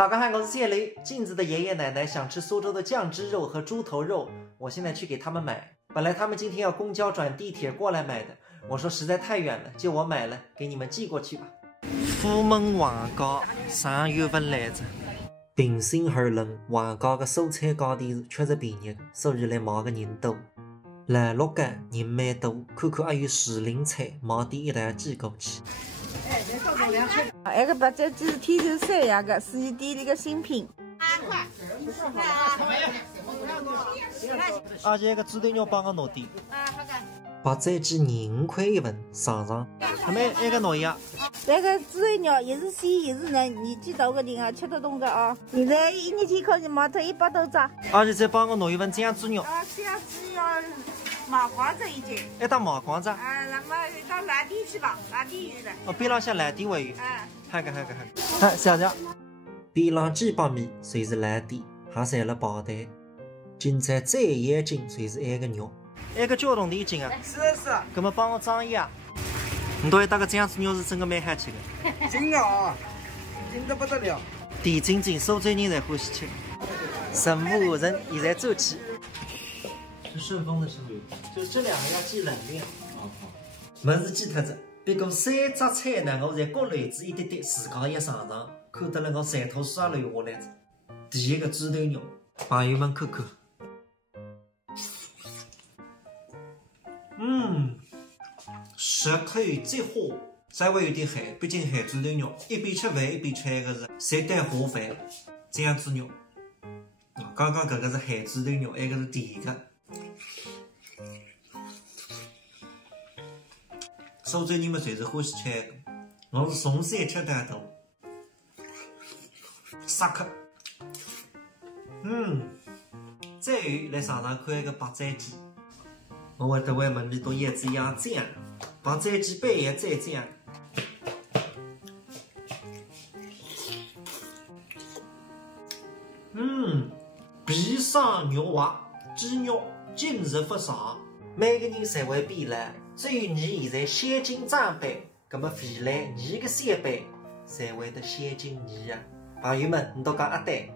大家好，我是谢雷。镜子的爷爷奶奶想吃苏州的酱汁肉和猪头肉，我现在去给他们买。本来他们今天要公交转地铁过来买的，我说实在太远了，就我买了，给你们寄过去吧。虎门黄糕3月份来着。平心而论，黄糕的蔬菜价钿确实便宜，所以来买的人多。来六街人蛮多，看看还有时令菜，买点一袋寄过去。那个八角鸡是天头山呀个，是你店里的新品。而且个猪头肉帮我拿点。好的。八角鸡25块一份，尝尝。还没那个哪样？那个猪头肉也是鲜也是嫩，年纪大的人啊吃得动的啊。现在一年天可以卖到100多张。而且再帮我拿一份酱猪肉。酱猪要卖光这一斤。一打卖光着。那么到蓝地去吧，蓝地有的。边浪向蓝地还有。好个。好，谢谢。边浪几百米随是蓝地，还晒了包袋。芹菜最眼睛随是那个肉。那个交通地精啊！是。那么帮我装一下。你到底那个酱猪肉是真的蛮好吃的。精啊，精得不得了。甜津津，苏州人才欢喜吃。任务完成，现在走起。是顺丰的时候，就这两个要记冷链。没事记脱着。别个3只菜呢，我在各类子一点点，自家一尝尝，看得了我馋吐水也流下来着。第一个猪头肉，朋友们看看。食口最花，稍微有点咸，毕竟咸猪头肉，一边吃饭一边吃那个是3顿下饭，酱猪肉。刚刚这个是咸猪头肉，那个是甜的。苏州人们侪是欢喜吃那个，我是从小吃到大，沙克。再有来尝尝看那个白斩鸡，我会得问问你到叶子养酱，白斩鸡半夜蘸酱。皮爽肉滑，鸡肉紧实不柴，每个人侪会变烂。只有你现在先进长辈，那么未来你的先辈才会得先进你呀！朋友们，你都讲一对。